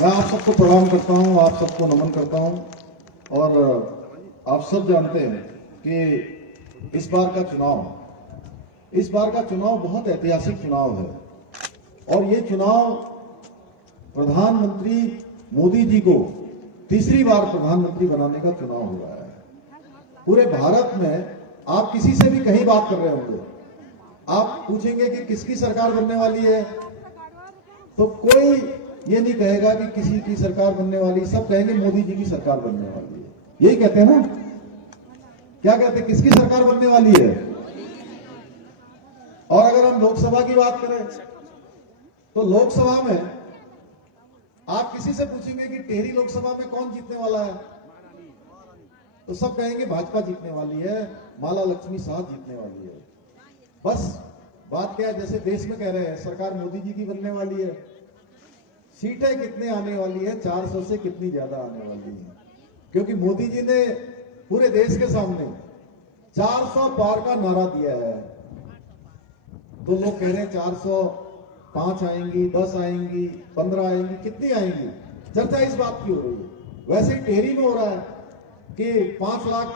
मैं आप सबको प्रणाम करता हूं, आप सबको नमन करता हूं। और आप सब जानते हैं कि इस बार का चुनाव बहुत ऐतिहासिक चुनाव है। और ये चुनाव प्रधानमंत्री मोदी जी को तीसरी बार प्रधानमंत्री बनाने का चुनाव हो रहा है। पूरे भारत में आप किसी से भी कहीं बात कर रहे होंगे, आप पूछेंगे कि किसकी सरकार बनने वाली है, तो कोई ये नहीं कहेगा कि किसी की सरकार बनने वाली, सब कहेंगे मोदी जी की सरकार बनने वाली है। यही कहते हैं ना? क्या कहते हैं, किसकी सरकार बनने वाली है? और अगर हम लोकसभा की बात करें तो लोकसभा में आप किसी से पूछेंगे कि टेहरी लोकसभा में कौन जीतने वाला है, तो सब कहेंगे भाजपा जीतने वाली है, माला लक्ष्मी शाह जीतने वाली है। बस बात क्या है, जैसे देश में कह रहे हैं सरकार मोदी जी की बनने वाली है, सीटें कितने आने वाली है, 400 से कितनी ज्यादा आने वाली है। क्योंकि मोदी जी ने पूरे देश के सामने 400 पार का नारा दिया है। तो लोग कह रहे हैं 405 आएंगी, 10 आएंगी, 15 आएंगी, कितनी आएंगी, चर्चा इस बात की हो रही है। वैसे ही टेहरी में हो रहा है कि 5 लाख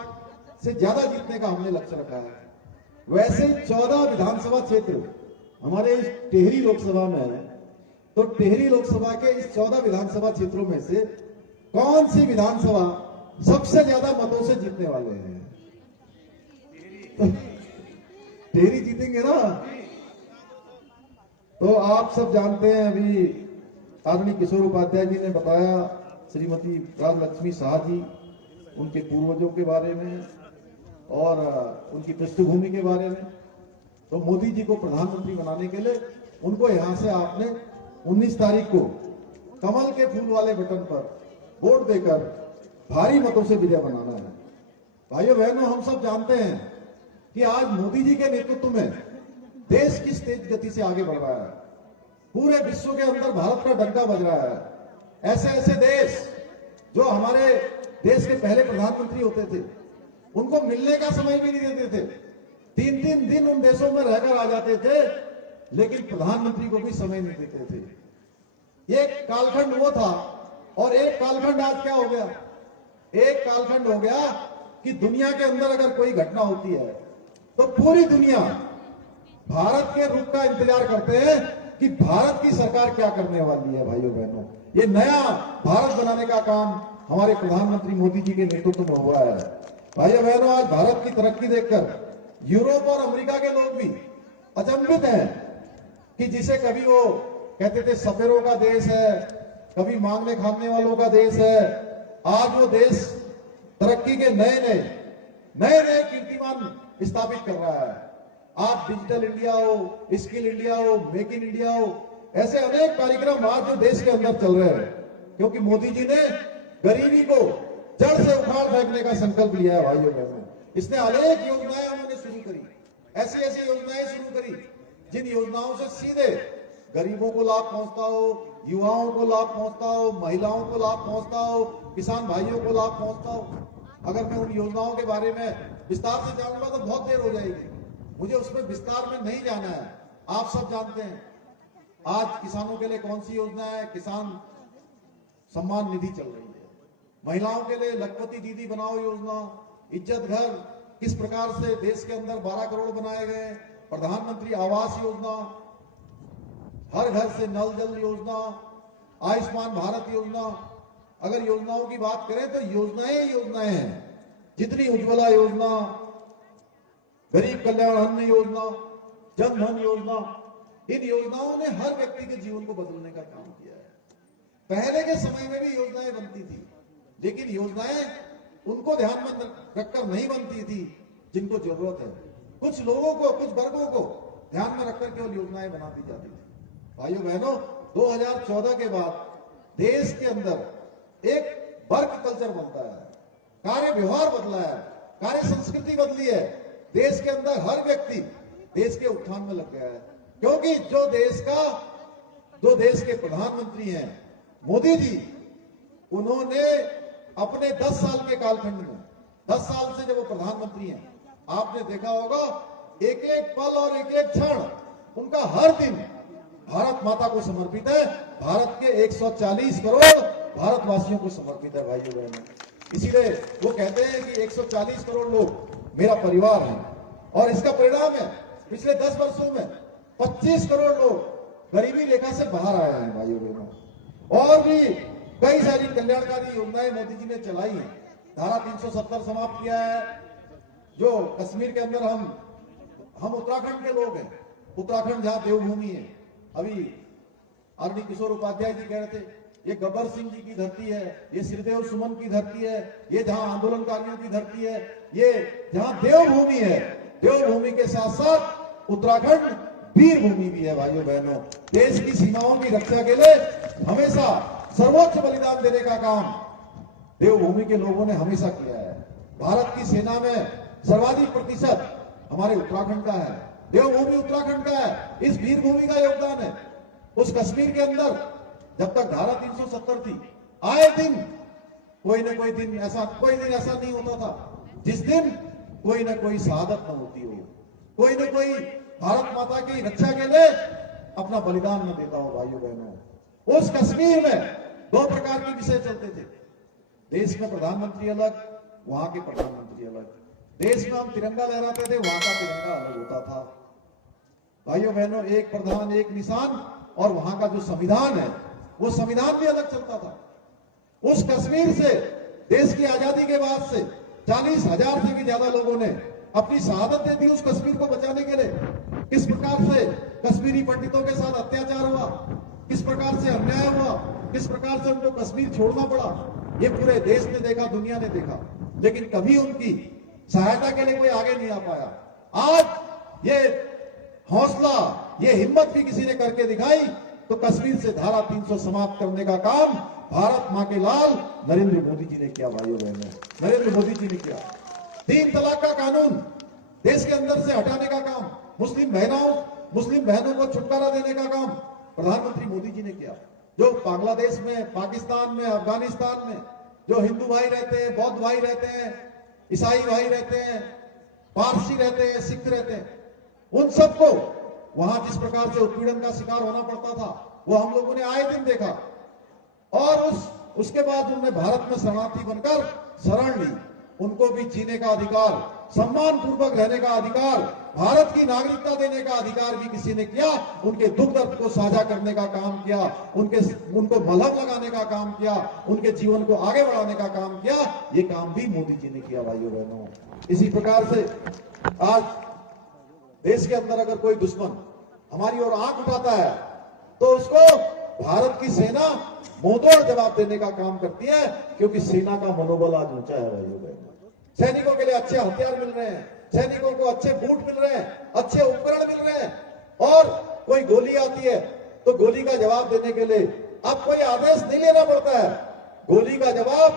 से ज्यादा जीतने का हमने लक्ष्य रखा है। वैसे 14 विधानसभा क्षेत्र हमारे इस टेहरी लोकसभा में है। तो टेहरी लोकसभा के इस 14 विधानसभा क्षेत्रों में से कौन सी विधानसभा सबसे ज्यादा मतों से जीतने वाले हैं? टेहरी जीतेंगे ना। तो आप सब जानते हैं, अभी आदरणीय किशोर उपाध्याय जी ने बताया, श्रीमती राजलक्ष्मी शाह जी, उनके पूर्वजों के बारे में और उनकी पृष्ठभूमि के बारे में। तो मोदी जी को प्रधानमंत्री बनाने के लिए उनको यहां से आपने 19 तारीख को कमल के फूल वाले बटन पर वोट देकर भारी मतों से विजय बनाना है। भाइयों बहनों, हम सब जानते हैं कि आज मोदी जी के नेतृत्व में देश किस तेज गति से आगे बढ़ रहा है। पूरे विश्व के अंदर भारत का डंका बज रहा है। ऐसे ऐसे देश जो हमारे देश के पहले प्रधानमंत्री होते थे, उनको मिलने का समय भी नहीं देते थे। 3-3 दिन उन देशों में रहकर आ जाते थे, लेकिन प्रधानमंत्री को भी समय नहीं देते थे। एक कालखंड वो था, और एक कालखंड आज क्या हो गया? एक कालखंड हो गया कि दुनिया के अंदर अगर कोई घटना होती है तो पूरी दुनिया भारत के रुख का इंतजार करते हैं कि भारत की सरकार क्या करने वाली है। भाइयों बहनों, ये नया भारत बनाने का काम हमारे प्रधानमंत्री मोदी जी के नेतृत्व में हुआ है। भाइयों बहनों, आज भारत की तरक्की देखकर यूरोप और अमेरिका के लोग भी अचंभित हैं कि जिसे कभी वो कहते थे सपेरों का देश है, कभी मांगने खाने वालों का देश है, आज वो देश तरक्की के नए नए कीर्तिमान स्थापित कर रहा है। आप डिजिटल इंडिया हो, स्किल इंडिया हो, मेक इन इंडिया हो, ऐसे अनेक कार्यक्रम आज जो देश के अंदर चल रहे हैं, क्योंकि मोदी जी ने गरीबी को जड़ से उखाड़ फेंकने का संकल्प लिया है। भाइयों बहनों, इसने अनेक योजनाएं उन्होंने शुरू करी, ऐसी ऐसी योजनाएं शुरू करी जिन योजनाओं से सीधे गरीबों को लाभ पहुंचता हो, युवाओं को लाभ पहुंचता हो, महिलाओं को लाभ पहुंचता हो, किसान भाइयों को लाभ पहुंचता हो। अगर मैं उन योजनाओं के बारे में विस्तार से जाऊंगा तो बहुत देर हो जाएगी, मुझे उसमें विस्तार में नहीं जाना है। आप सब जानते हैं आज किसानों के लिए कौन सी योजना है, किसान सम्मान निधि चल रही है। महिलाओं के लिए लखपति दीदी बनाओ योजना, इज्जत घर किस प्रकार से देश के अंदर 12 करोड़ बनाए गए, प्रधानमंत्री आवास योजना, हर घर से नल जल योजना, आयुष्मान भारत योजना। अगर योजनाओं की बात करें तो योजनाएं हैं, जितनी उज्ज्वला योजना, गरीब कल्याण अन्न योजना, जन धन योजना, इन योजनाओं ने हर व्यक्ति के जीवन को बदलने का काम किया है। पहले के समय में भी योजनाएं बनती थी, लेकिन योजनाएं उनको ध्यान में रखकर नहीं बनती थी जिनको जरूरत है। कुछ लोगों को, कुछ वर्गों को ध्यान में रखकर केवल योजनाएं बना दी जाती थी। भाइयों बहनों, 2014 के बाद देश के अंदर एक वर्क कल्चर बनता है, कार्य व्यवहार बदला है, कार्य संस्कृति बदली है। देश के अंदर हर व्यक्ति देश के उत्थान में लग गया है, क्योंकि जो देश के प्रधानमंत्री हैं मोदी जी, उन्होंने अपने 10 साल के कालखंड में, 10 साल से जब वो प्रधानमंत्री हैं, आपने देखा होगा एक एक पल और एक एक क्षण उनका हर दिन भारत माता को समर्पित है, भारत के 140 करोड़ भारतवासियों को समर्पित है भाइयों बहनों। इसीलिए वो कहते हैं कि 140 करोड़ लोग मेरा परिवार है, और इसका परिणाम है पिछले 10 वर्षों में 25 करोड़ लोग गरीबी रेखा से बाहर आए हैं भाइयों बहनों। और भी कई सारी कल्याणकारी योजनाएं मोदी जी ने चलाई हैं। धारा 370 समाप्त किया है। जो कश्मीर के अंदर हम उत्तराखंड के लोग हैं, उत्तराखंड जहां देवभूमि है, अभी आदरणीय किशोर उपाध्याय जी कह रहे थे, ये गब्बर सिंह जी की धरती है, ये श्रीदेव सुमन की धरती है, ये जहां आंदोलनकारियों की धरती है, ये जहां देवभूमि है, देवभूमि के साथ साथ उत्तराखंड वीर भूमि भी है भाइयों बहनों। देश की सीमाओं की रक्षा के लिए हमेशा सर्वोच्च बलिदान देने का काम देवभूमि के लोगों ने हमेशा किया है। भारत की सेना में सर्वाधिक प्रतिशत हमारे उत्तराखंड का है, देवभूमि उत्तराखंड का है, इस वीर भूमि का योगदान है। उस कश्मीर के अंदर जब तक धारा 370 थी, आए दिन कोई न कोई दिन ऐसा नहीं होता था जिस दिन कोई न कोई शहादत न होती हो, कोई न कोई भारत माता की रक्षा के लिए अपना बलिदान न देता हो भाइयों बहनों। उस कश्मीर में दो प्रकार के विषय चलते थे। देश में प्रधानमंत्री अलग, वहां के प्रधानमंत्री अलग। देश में हम तिरंगा लहराते थे, वहां का तिरंगा अलग होता था भाइयों बहनों। एक प्रधान एक निशान, और वहां का जो संविधान है वो संविधान भी अलग चलता था। उस कश्मीर से देश की आजादी के बाद से 40,000 से भी ज्यादा लोगों ने अपनी शहादत दे दी उस कश्मीर को बचाने के लिए। किस प्रकार से कश्मीरी पंडितों के साथ अत्याचार हुआ, किस प्रकार से अन्याय हुआ, किस प्रकार से उनको कश्मीर छोड़ना पड़ा, ये पूरे देश ने देखा, दुनिया ने देखा, लेकिन कभी उनकी सहायता के लिए कोई आगे नहीं आ पाया। आज ये हौसला, ये हिम्मत भी किसी ने करके दिखाई, तो कश्मीर से धारा 300 समाप्त करने का काम भारत मां के लाल नरेंद्र मोदी जी ने किया भाइयों बहनों, नरेंद्र मोदी जी ने किया। 3 तलाक का कानून देश के अंदर से हटाने का काम, मुस्लिम बहनों को छुटकारा देने का काम प्रधानमंत्री मोदी जी ने किया। जो बांग्लादेश में, पाकिस्तान में, अफगानिस्तान में जो हिंदू भाई रहते हैं, बौद्ध भाई रहते हैं, ईसाई भाई रहते हैं, पारसी रहते हैं, सिख रहते हैं, उन सबको वहां जिस प्रकार से उत्पीड़न का शिकार होना पड़ता था वो हम लोगों ने आए दिन देखा। और उसके बाद उन्होंने भारत में शरणार्थी बनकर शरण ली। उनको भी जीने का अधिकार, सम्मान पूर्वक रहने का अधिकार, भारत की नागरिकता देने का अधिकार भी किसी ने किया। उनके दुख दर्द को साझा करने का काम किया, उनको मलहम लगाने का काम किया, उनके जीवन को आगे बढ़ाने का काम किया। ये काम भी मोदी जी ने किया भाइयों बहनों। इसी प्रकार से आज देश के अंदर अगर कोई दुश्मन हमारी ओर आंख उठाता है तो उसको भारत की सेना मुंहतोड़ जवाब देने का काम करती है, क्योंकि सेना का मनोबल आज ऊंचा है भाइयों बहनों। सैनिकों के लिए अच्छे हथियार मिल रहे हैं, सैनिकों को अच्छे बूट मिल रहे हैं, अच्छे उपकरण मिल रहे हैं, और कोई गोली आती है तो गोली का जवाब देने के लिए अब कोई आदेश नहीं लेना पड़ता है। गोली का जवाब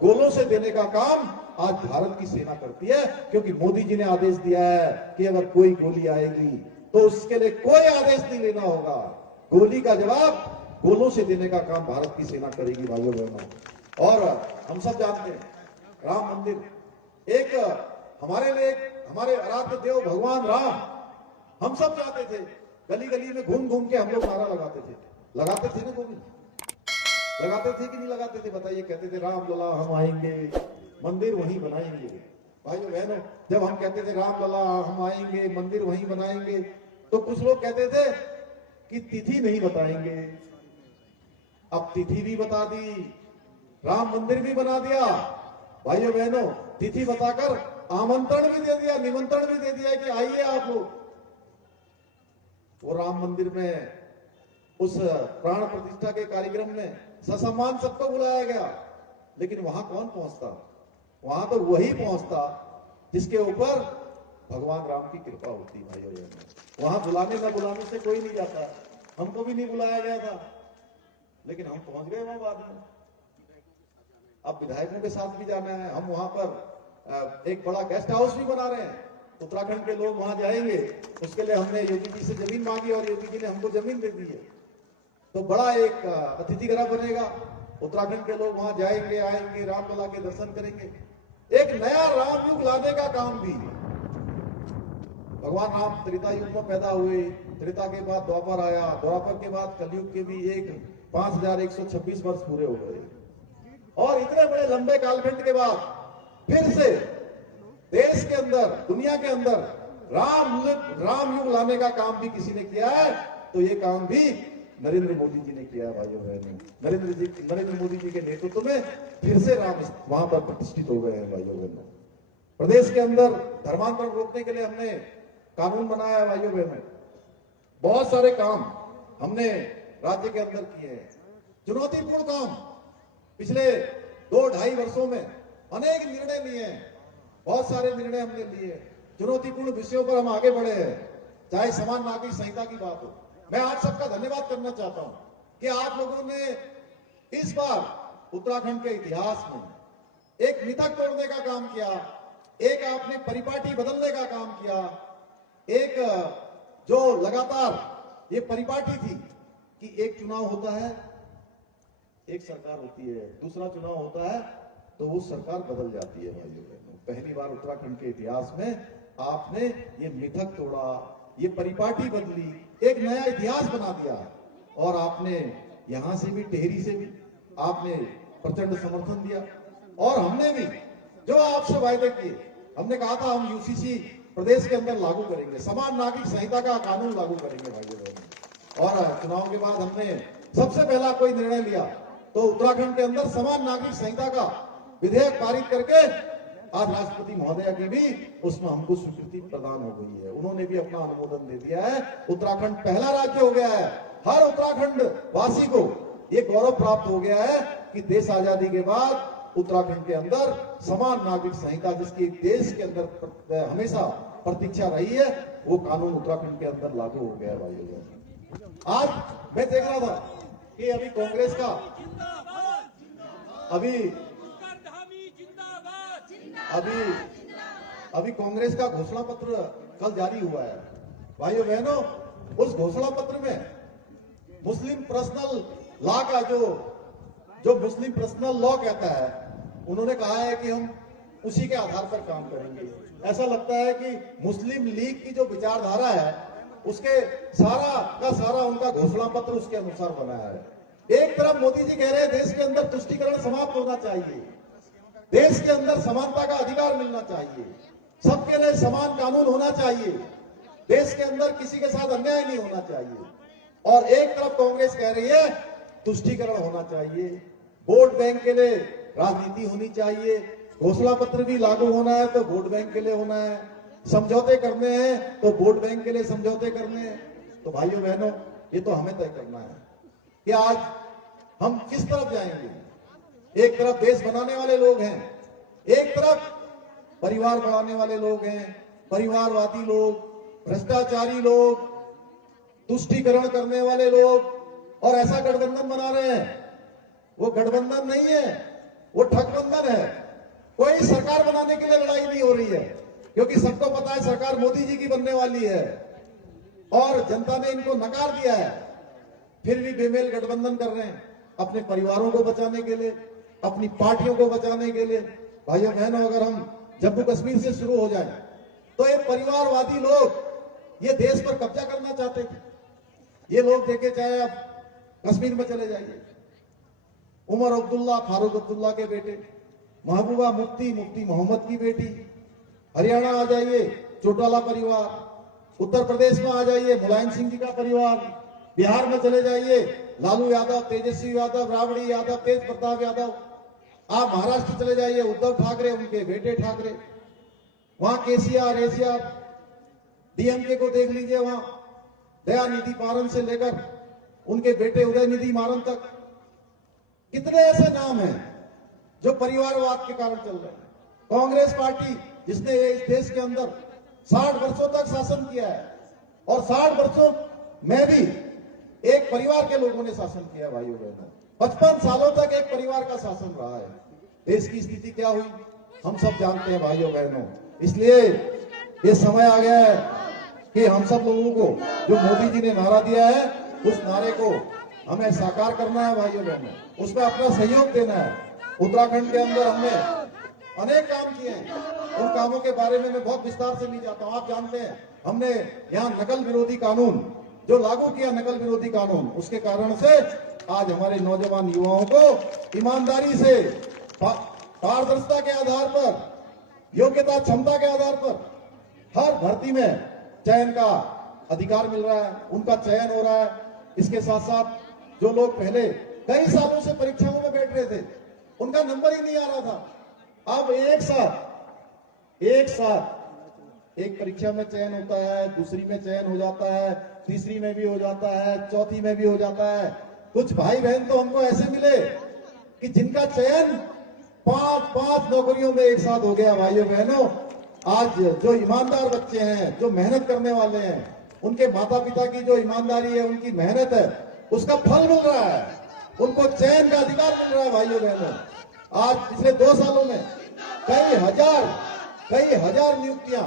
गोलों से देने का काम आज भारत की सेना करती है, क्योंकि मोदी जी ने आदेश दिया है कि अगर कोई गोली आएगी तो उसके लिए कोई आदेश नहीं लेना होगा। गोली का जवाब गोलों से देने का काम भारत की सेना करेगी भाइयों बहनों। और हम सब जानते हैं, राम मंदिर एक हमारे लिए, हमारे आराध्य देव भगवान राम, हम सब चाहते थे। गली गली में घूम घूम के हम लोग नारा लगाते थे ना गोविंद, लगाते थे कि नहीं लगाते थे बताइए? कहते थे राम लला हम आएंगे, मंदिर वहीं बनाएंगे। भाइयों बहनों, जब हम कहते थे राम लला हम आएंगे, मंदिर वहीं बनाएंगे, तो कुछ लोग कहते थे कि तिथि नहीं बताएंगे। अब तिथि भी बता दी, राम मंदिर भी बना दिया। भाइयों बहनों, तिथि बताकर आमंत्रण भी दे दिया, निमंत्रण भी दे दिया कि आइए आप लोग। वो राम मंदिर में उस प्राण प्रतिष्ठा के कार्यक्रम में ससम्मान सबको बुलाया गया, लेकिन वहां कौन पहुंचता? वहां तो वही पहुंचता जिसके ऊपर भगवान राम की कृपा होती। भाइयों बहनों, वहां बुलाने न बुलाने से कोई नहीं जाता। हमको भी नहीं बुलाया गया था, लेकिन हम पहुंच गए वहां बाद में। अब विधायकों के साथ भी जाना है। हम वहां पर एक बड़ा गेस्ट हाउस भी बना रहे हैं, उत्तराखंड के लोग वहां जाएंगे। उसके लिए हमने योगी जी से जमीन मांगी और योगी जी ने हमको जमीन दे दी है। तो बड़ा एक अतिथि गृह बनेगा, उत्तराखंड के लोग वहां जाएंगे, आएंगे, रामलला के दर्शन करेंगे। एक नया राम युग लाने का काम भी, भगवान राम त्रेता युग में पैदा हुए, त्रेता के बाद द्वापर आया, द्वापर के बाद कलयुग के भी 5126 वर्ष पूरे हो गए। और इतने बड़े लंबे कालखंड के बाद फिर से देश के अंदर, दुनिया के अंदर राम युग लाने का काम भी किसी ने किया है, तो ये काम भी नरेंद्र मोदी जी ने किया है भाइयों बहनों। नरेंद्र मोदी जी के नेतृत्व में फिर से राम वहां पर प्रतिष्ठित हो गए हैं भाइयों बहनों। प्रदेश के अंदर धर्मांतरण रोकने के लिए हमने कानून बनाया है भाइयों बहनों। बहुत सारे काम हमने राज्य के अंदर किए हैं, चुनौतीपूर्ण काम। पिछले 2-2.5 वर्षों में अनेक निर्णय लिए हैं, बहुत सारे निर्णय हमने लिए, चुनौतीपूर्ण विषयों पर हम आगे बढ़े हैं। चाहे समान नागरिक संहिता की बात हो, मैं आप सबका धन्यवाद करना चाहता हूं कि आप लोगों ने इस बार उत्तराखंड के इतिहास में एक मिथक तोड़ने का काम किया, एक आपने परिपाटी बदलने का काम किया। एक जो लगातार ये परिपाटी थी कि एक चुनाव होता है, एक सरकार होती है, दूसरा चुनाव होता है तो वो सरकार बदल जाती है भाइयों बहनों। पहली बार उत्तराखंड के इतिहास में आपने ये मिथक तोड़ा, ये परिपाटी बदली, एक नया इतिहास बना दिया। और आपने यहां से भी, टेहरी से भी आपने प्रचंड समर्थन दिया। और हमने भी जो आपसे वायदे किए, हमने कहा था हम यूसीसी प्रदेश के अंदर लागू करेंगे, समान नागरिक संहिता का कानून लागू करेंगे भाइयों बहनों। और चुनाव के बाद हमने सबसे पहला कोई निर्णय लिया तो उत्तराखंड के अंदर समान नागरिक संहिता का विधेयक पारित करके आज राष्ट्रपति महोदया की भी उसमें हमको स्वीकृति प्रदान हो गई है। उन्होंने भी अपना अनुमोदन दे दिया है। उत्तराखंड पहला राज्य हो गया है, हर उत्तराखंड वासी को ये गौरव प्राप्त हो गया है कि देश आजादी के बाद उत्तराखंड के अंदर समान नागरिक संहिता, जिसकी देश के अंदर हमेशा प्रतीक्षा रही है, वो कानून उत्तराखंड के अंदर लागू हो गया है भाइयों। आज मैं देख रहा था कि अभी कांग्रेस का अभी कांग्रेस का घोषणा पत्र कल जारी हुआ है भाइयों बहनों। उस घोषणा पत्र में मुस्लिम पर्सनल लॉ का जो मुस्लिम पर्सनल लॉ कहता है, उन्होंने कहा है कि हम उसी के आधार पर काम करेंगे। ऐसा लगता है कि मुस्लिम लीग की जो विचारधारा है उसके सारा उनका घोषणा पत्र उसके अनुसार बनाया है। एक तरफ मोदी जी कह रहे हैं देश के अंदर तुष्टीकरण समाप्त होना चाहिए, देश के अंदर समानता का अधिकार मिलना चाहिए, सबके लिए समान कानून होना चाहिए, देश के अंदर किसी के साथ अन्याय नहीं होना चाहिए। और एक तरफ कांग्रेस कह रही है तुष्टीकरण होना चाहिए, वोट बैंक के लिए राजनीति होनी चाहिए, घोषणा पत्र भी लागू होना है तो वोट बैंक के लिए होना है, समझौते करने हैं तो वोट बैंक के लिए समझौते करने हैं। तो भाइयों बहनों, ये तो हमें तय करना है कि आज हम किस तरफ जाएंगे। एक तरफ देश बनाने वाले लोग हैं, एक तरफ परिवार बढ़ाने वाले लोग हैं, परिवारवादी लोग, भ्रष्टाचारी लोग, तुष्टीकरण करने वाले लोग, और ऐसा गठबंधन बना रहे हैं। वो गठबंधन नहीं है, वो ठगबंधन है। कोई सरकार बनाने के लिए लड़ाई नहीं हो रही है, क्योंकि सबको पता है सरकार मोदी जी की बनने वाली है और जनता ने इनको नकार दिया है। फिर भी बेमेल गठबंधन कर रहे हैं अपने परिवारों को बचाने के लिए, अपनी पार्टियों को बचाने के लिए। भाइयों बहनों, अगर हम जम्मू कश्मीर से शुरू हो जाए तो ये परिवारवादी लोग ये देश पर कब्जा करना चाहते थे। ये लोग देखे, चाहे आप कश्मीर में चले जाइए, उमर अब्दुल्ला, फारूक अब्दुल्ला के बेटे, महबूबा मुफ्ती मोहम्मद की बेटी, हरियाणा आ जाइए चौटाला परिवार, उत्तर प्रदेश में आ जाइए मुलायम सिंह जी का परिवार, बिहार में चले जाइए लालू यादव, तेजस्वी यादव, राबड़ी यादव, तेज प्रताप यादव, आप महाराष्ट्र चले जाइए उद्धव ठाकरे, उनके बेटे ठाकरे, वहां केसीआर, एसीआर, डीएमके को देख लीजिए, वहां दयानिधि मारन से लेकर उनके बेटे उदयनिधि मारन तक। कितने ऐसे नाम हैं जो परिवारवाद के कारण चल रहे हैं। कांग्रेस पार्टी जिसने इस देश के अंदर 60 वर्षों तक शासन किया है, और 60 वर्षों में भी एक परिवार के लोगों ने शासन किया भाइयों बहनों। 55 सालों तक एक परिवार का शासन रहा है। देश की स्थिति क्या हुई हम सब जानते हैं भाइयों बहनों। इसलिए ये समय आ गया है कि हम सब लोगों को जो मोदी जी ने नारा दिया है, उस नारे को हमें साकार करना है भाइयों बहनों, उसमें अपना सहयोग देना है। उत्तराखंड के अंदर हमने अनेक काम किए हैं, उन कामों के बारे में मैं बहुत विस्तार से नहीं जाता हूं। आप जानते हैं हमने यहाँ नकल विरोधी कानून जो लागू किया नकल विरोधी कानून, उसके कारण से आज हमारे नौजवान युवाओं को ईमानदारी से, पारदर्शिता के आधार पर, योग्यता क्षमता के आधार पर हर भर्ती में चयन का अधिकार मिल रहा है, उनका चयन हो रहा है। इसके साथ साथ जो लोग पहले कई सालों से परीक्षाओं में बैठ रहे थे, उनका नंबर ही नहीं आ रहा था, अब एक साथ एक परीक्षा में चयन होता है, दूसरी में चयन हो जाता है, तीसरी में भी हो जाता है, चौथी में भी हो जाता है। कुछ भाई बहन तो हमको ऐसे मिले कि जिनका चयन 5 नौकरियों में एक साथ हो गया। भाइयों बहनों, आज जो ईमानदार बच्चे हैं, जो मेहनत करने वाले हैं, उनके माता पिता की जो ईमानदारी है, उनकी मेहनत है, उसका फल मिल रहा है, उनको चयन का अधिकार मिल रहा है। भाइयों बहनों, आज पिछले 2 सालों में कई हजार नियुक्तियां,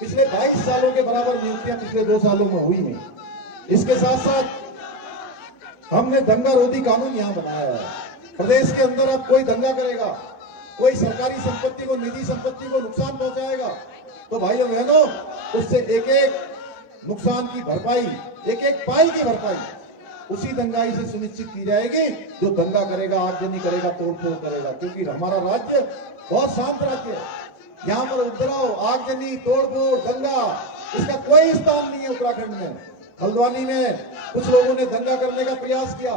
पिछले 22 सालों के बराबर नियुक्तियां पिछले 2 सालों में हुई हैं। इसके साथ साथ हमने दंगा रोधी कानून यहां बनाया है। प्रदेश के अंदर अब कोई दंगा करेगा, कोई सरकारी संपत्ति को, निजी संपत्ति को नुकसान पहुंचाएगा, तो भाइयों बहनों, उससे एक नुकसान की भरपाई, एक पाई की भरपाई उसी दंगाई से सुनिश्चित की जाएगी जो दंगा करेगा, आगजनी करेगा, तोड़फोड़ करेगा। क्योंकि हमारा राज्य बहुत शांत राज्य है, यहाँ पर उपद्रव, आगजनी, तोड़फोड़, दंगा, इसका कोई स्थान नहीं है। उत्तराखंड में हल्द्वानी में कुछ लोगों ने दंगा करने का प्रयास किया,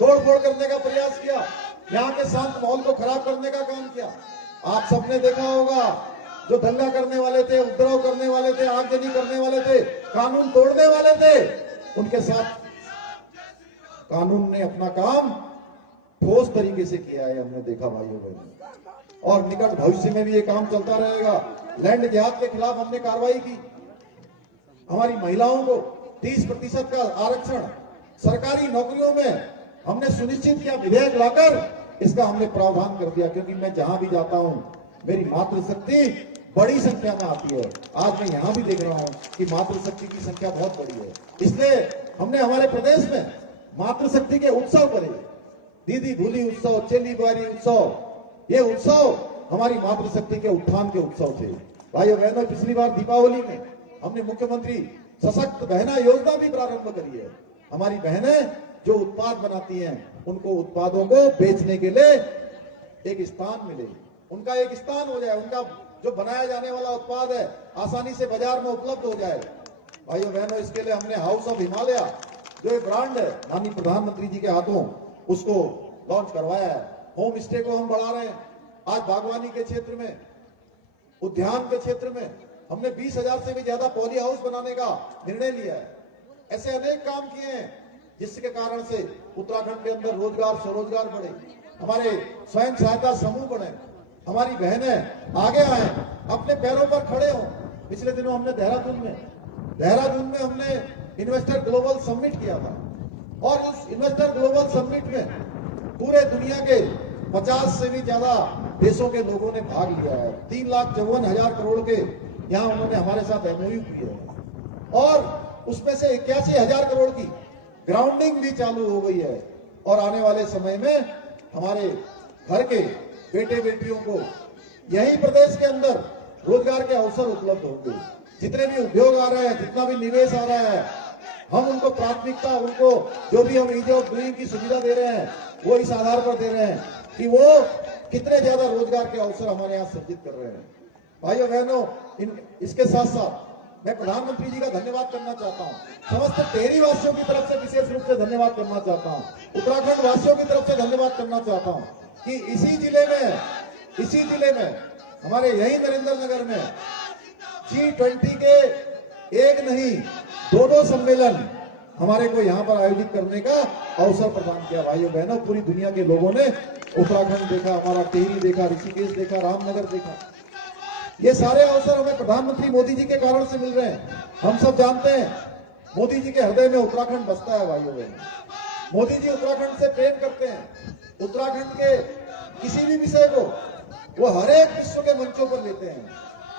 तोड़फोड़ करने का प्रयास किया, यहाँ के शांत माहौल को खराब करने का काम किया। आप सबने देखा होगा, जो दंगा करने वाले थे, उपद्रव करने वाले थे, आगजनी करने वाले थे, कानून तोड़ने वाले थे, उनके साथ कानून ने अपना काम ठोस तरीके से किया है, हमने देखा भाइयों बहनों। और निकट भविष्य में भी ये काम चलता रहेगा। लैंड जिहाद के खिलाफ हमने कार्रवाई की, हमारी महिलाओं को 30% का आरक्षण सरकारी नौकरियों में हमने सुनिश्चित किया, विधेयक लाकर इसका हमने प्रावधान कर दिया। क्योंकि मैं जहां भी जाता हूं, मेरी मातृशक्ति बड़ी संख्या में आती है। आज मैं यहां भी देख रहा हूं कि मातृशक्ति की संख्या बहुत बड़ी है। इसलिए हमने हमारे प्रदेश में मातृशक्ति के उत्सव करे, दीदी भूली उत्सव, चेली बारी उत्सव, ये उत्सव हमारी मातृशक्ति के उत्थान के उत्सव थे। भाइयों बहनों, पिछली बार दीपावली में हमने मुख्यमंत्री सशक्त बहना योजना भी प्रारंभ करी है। हमारी बहनें जो उत्पाद बनाती हैं, उनको उत्पादों को बेचने के लिए एक स्थान मिले, उनका एक स्थान हो जाए, उनका जो बनाया जाने वाला उत्पाद है आसानी से बाजार में उपलब्ध हो जाए। भाइयों बहनों, इसके लिए हमने हाउस ऑफ हिमालय जो ब्रांड है, माननीय प्रधानमंत्री जी के हाथों उसको लॉन्च करवाया है। होम स्टे को हम बढ़ा रहे हैं। आज बागवानी के क्षेत्र में, उद्यान के क्षेत्र में हमने 20,000 से भी ज्यादा पॉली हाउस बनाने का निर्णय लिया है। ऐसे अनेक काम किए हैं जिसके कारण से उत्तराखंड के अंदर रोजगार, स्वरोजगार बढ़े, हमारे स्वयं सहायता समूह बढ़े, हमारी बहनें आगे आए, अपने पैरों पर खड़े हों। पिछले दिनों हमने देहरादून में हमने इन्वेस्टर ग्लोबल समिट किया था, और उस इन्वेस्टर ग्लोबल समिट में पूरे दुनिया के 50 से भी ज्यादा देशों के लोगों ने भाग लिया है। 3,54,000 करोड़ के यहाँ उन्होंने हमारे साथ एमओयू किया है, और उसमें से 81,000 करोड़ की ग्राउंडिंग भी चालू हो गई है। और आने वाले समय में हमारे घर के बेटे बेटियों को यही प्रदेश के अंदर रोजगार के अवसर उपलब्ध होंगे। जितने भी उद्योग आ रहे हैं, जितना भी निवेश आ रहा है, हम उनको प्राथमिकता, उनको जो भी हम ईज ऑफ डूइंग की सुविधा दे रहे हैं, वो इस आधार पर दे रहे हैं कि वो कितने ज्यादा रोजगार के अवसर हमारे यहाँ सृजित कर रहे हैं। भाइयों बहनों, इसके साथ साथ मैं प्रधानमंत्री जी का धन्यवाद करना चाहता हूँ, समस्त टेहरी वासियों की तरफ से विशेष रूप से धन्यवाद करना चाहता हूँ, उत्तराखंड वासियों की तरफ से धन्यवाद करना चाहता हूँ कि इसी जिले में हमारे यही नरेंद्र नगर में G20 के एक नहीं 2 सम्मेलन हमारे को यहाँ पर आयोजित करने का अवसर प्रदान किया। भाइयों बहनों, पूरी दुनिया के लोगों ने उत्तराखंड देखा, हमारा टेहरी देखा, ऋषिकेश देखा, रामनगर देखा। ये सारे अवसर हमें प्रधानमंत्री मोदी जी के कारण से मिल रहे हैं। हम सब जानते हैं, मोदी जी के हृदय में उत्तराखंड बसता है। भाइयों बहनों, मोदी जी उत्तराखंड से प्रेम करते हैं। उत्तराखंड के किसी भी विषय को वो हर एक विश्व के मंचों पर लेते हैं।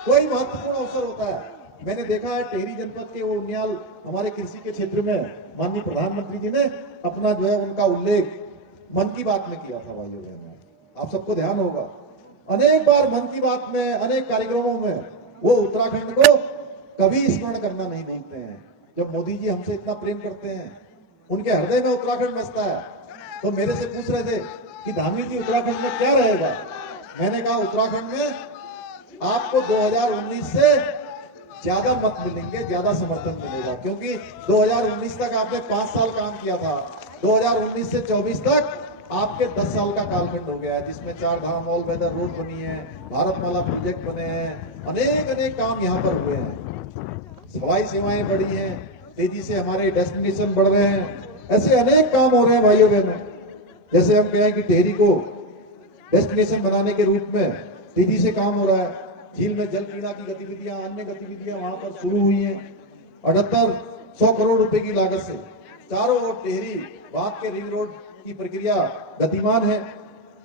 कोई महत्वपूर्ण अवसर होता है, मैंने देखा है टेहरी जनपद के वो उन्याल हमारे कृषि के क्षेत्र में माननीय प्रधानमंत्री जी ने अपना जो है उनका उल्लेख मन की बात में किया था। भाइयों बहनों, आप सबको ध्यान होगा, अनेक बार मन की बात में, अनेक कार्यक्रमों में वो उत्तराखंड को कभी स्मरण करना नहीं भूलते हैं। जब मोदी जी हमसे इतना प्रेम करते हैं, उनके हृदय में उत्तराखंड बसता है, तो मेरे से पूछ रहे थे कि धामी जी उत्तराखंड में क्या रहेगा। मैंने कहा उत्तराखंड में आपको 2019 से ज्यादा मत मिलेंगे, ज्यादा समर्थन मिलेगा, क्योंकि 2019 तक आपने 5 साल काम किया था, 2019 से 24 तक आपके 10 साल का कालखंड हो गया है, जिसमें 4 धाम ऑल वेदर रोड बनी है, भारतमाला प्रोजेक्ट बने हैं, अनेक काम यहाँ पर हुए हैं, हवाई सेवाएं बढ़ी हैं, तेजी से हमारे डेस्टिनेशन बढ़ रहे हैं, ऐसे अनेक काम हो रहे हैं भाइयों बहनों। जैसे हम कहें कि टेहरी को डेस्टिनेशन बनाने के रूप में तेजी से काम हो रहा है, झील में जल क्रीड़ा की गतिविधियां, अन्य गतिविधियां वहां पर शुरू हुई हैं। 7800 करोड़ रुपए की लागत से चारों ओर टेहरी बांध के रिंग रोड की प्रक्रिया गतिमान है।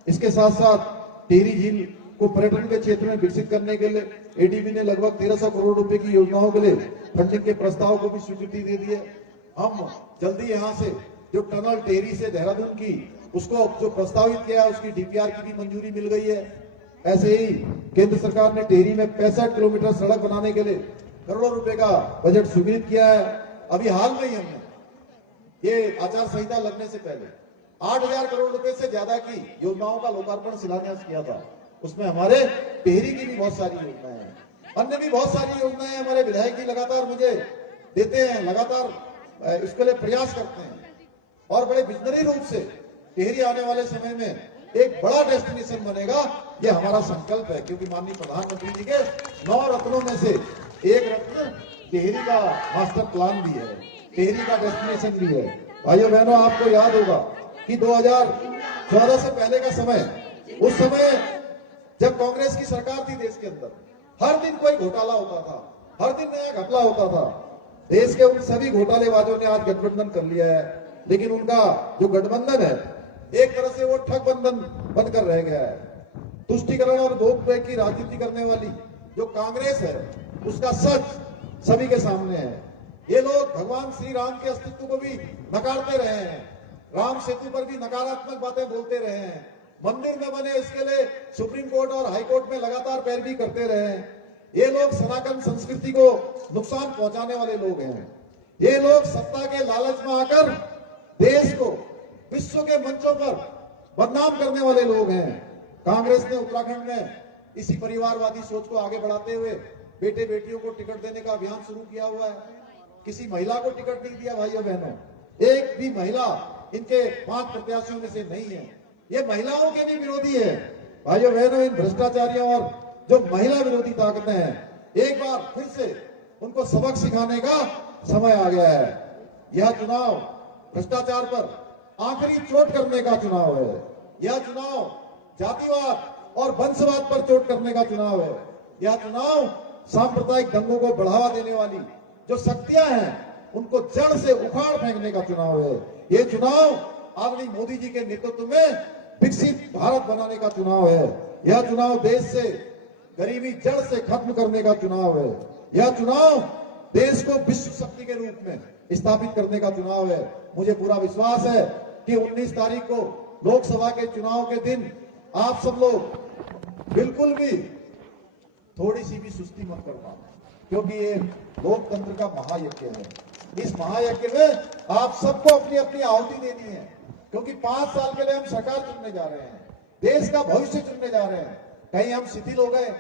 इसके साथ साथ टेहरी झील को पर्यटन के क्षेत्र में विकसित करने के लिए एडीबी ने लगभग 1300 करोड़ रुपए की योजनाओं के लिए फंडिंग के प्रस्ताव को भी स्वीकृति दे दी है। हम जल्दी यहाँ से जो टनल टेहरी से देहरादून की उसको जो प्रस्तावित किया उसकी डीपीआर की भी मंजूरी मिल गई है। ऐसे ही केंद्र सरकार ने टेहरी में 65 किलोमीटर सड़क बनाने के लिए करोड़ों रुपए का बजट स्वीकृत किया है। अभी हाल में ही हमने ये आचार संहिता लगने से पहले 8000 करोड़ रुपए से ज्यादा की योजनाओं का लोकार्पण शिलान्यास किया था। उसमें हमारे टेहरी की भी बहुत सारी योजनाएं हैं, अन्य भी बहुत सारी योजनाएं हमारे विधायक जी लगातार मुझे देते हैं, लगातार इसके लिए प्रयास करते हैं और बड़े विजनरी रूप से टेहरी आने वाले समय में एक बड़ा डेस्टिनेशन बनेगा, ये हमारा संकल्प है। क्योंकि माननीय प्रधानमंत्री जी के 9 रत्नों में से एक रत्न टेहरी का मास्टर प्लान भी है, टेहरी का डेस्टिनेशन भी है। भाइयों बहनों, आपको याद होगा कि 2014 से पहले का समय, उस समय जब कांग्रेस की सरकार थी देश के अंदर, हर दिन कोई घोटाला होता था, हर दिन नया घपला होता था। देश के उन सभी घोटालेबाजों ने आज गठबंधन कर लिया है, लेकिन उनका जो गठबंधन है एक तरह से वो ठग बंधन बनकर रह गया है। तुष्टीकरण और वोट बैंक की राजनीति करने वाली जो कांग्रेस है उसका सच सभी के सामने है। ये लोग भगवान श्री राम के अस्तित्व को भी नकारते रहे हैं, राम सेतु पर भी नकारात्मक बातें बोलते रहे हैं, मंदिर न बने इसके लिए सुप्रीम कोर्ट और हाई कोर्ट में लगातार पैरवी करते रहे हैं। ये लोग सनातन संस्कृति को नुकसान पहुंचाने वाले लोग हैं। ये लोग सत्ता के लालच में आकर देश को विश्व के मंचों पर बदनाम करने वाले लोग हैं। कांग्रेस ने उत्तराखंड में इसी परिवारवादी सोच को आगे बढ़ाते हुए बेटे बेटियों को टिकट देने का अभियान शुरू किया हुआ है। किसी महिला को टिकट नहीं दिया भाइयों बहनों, एक भी महिला इनके 5 प्रत्याशियों में से नहीं है। ये महिलाओं के भी विरोधी है भाइयों बहनों। इन भ्रष्टाचारियों और जो महिला विरोधी ताकतें हैं, एक बार फिर से उनको सबक सिखाने का समय आ गया है। यह चुनाव भ्रष्टाचार पर आखिरी चोट करने का चुनाव है। यह चुनाव जातिवाद और वंशवाद पर चोट करने का चुनाव है। यह चुनाव सांप्रदायिक दंगों को बढ़ावा देने वाली जो शक्तियां हैं उनको जड़ से उखाड़ फेंकने का चुनाव है। यह चुनाव आदरणीय मोदी जी के नेतृत्व में विकसित भारत बनाने का चुनाव है। यह चुनाव देश से गरीबी जड़ से खत्म करने का चुनाव है। यह चुनाव देश को विश्व शक्ति के रूप में स्थापित करने का चुनाव है। मुझे पूरा विश्वास है कि 19 तारीख को लोकसभा के चुनाव के दिन आप सब लोग बिल्कुल भी थोड़ी सी भी सुस्ती मत करना, क्योंकि ये लोकतंत्र का महायज्ञ है। इस महायज्ञ में आप सबको अपनी अपनी आहुति देनी है, क्योंकि 5 साल के लिए हम सरकार चुनने जा रहे हैं, देश का भविष्य चुनने जा रहे हैं। कहीं हम शिथिल हो गए,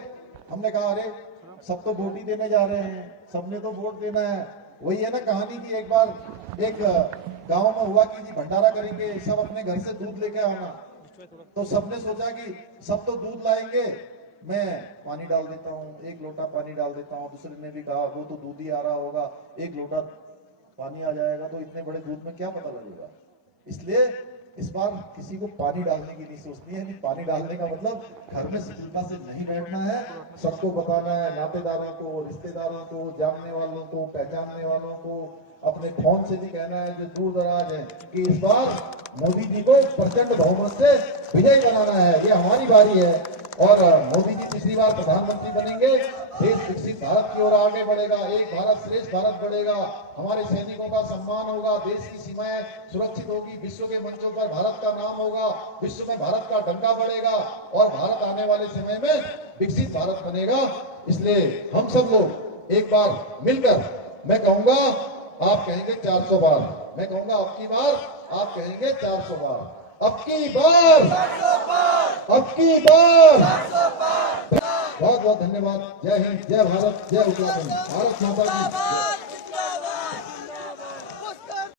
हमने कहा अरे सब तो वोट ही देने जा रहे हैं, सबने तो वोट देना है। वही है ना कहानी की, एक बार एक गांव में हुआ कि जी भंडारा करेंगे, सब अपने घर से दूध लेके आना। तो सबने सोचा कि सब तो दूध लाएंगे, मैं पानी डाल देता हूँ, 1 लोटा पानी डाल देता हूँ। दूसरे ने भी कहा वो तो दूध ही आ रहा होगा, 1 लोटा पानी आ जाएगा, तो इतने बड़े दूध में क्या पता लगेगा। इसलिए इस बार किसी को पानी डालने की नहीं सोचनी है। पानी डालने का मतलब घर में शिथिलता से नहीं बैठना है, सबको बताना है, नातेदारों को, रिश्तेदारों को, जानने वालों को, पहचानने वालों को, अपने फोन से भी कहना है जो दूर दराज है कि इस बार मोदी जी को प्रचंड बहुमत से विजयी बनाना है। ये हमारी बारी है और मोदी जी तीसरी बार प्रधानमंत्री बनेंगे, देश विकसित भारत की ओर आगे बढ़ेगा, एक भारत श्रेष्ठ भारत बढ़ेगा, हमारे सैनिकों का सम्मान होगा, देश की सीमाएं सुरक्षित होगी, विश्व के मंचों पर भारत का नाम होगा, विश्व में भारत का डंका बढ़ेगा और भारत आने वाले समय में विकसित भारत बनेगा। इसलिए हम सब लोग एक बार मिलकर, मैं कहूंगा आप कहेंगे 400 बार, मैं कहूंगा अब की बार आप कहेंगे 400 बार, अब की बार, अब की बार। बहुत बहुत धन्यवाद। जय हिंद, जय भारत, जय उत्तराखंड, भारत माता की।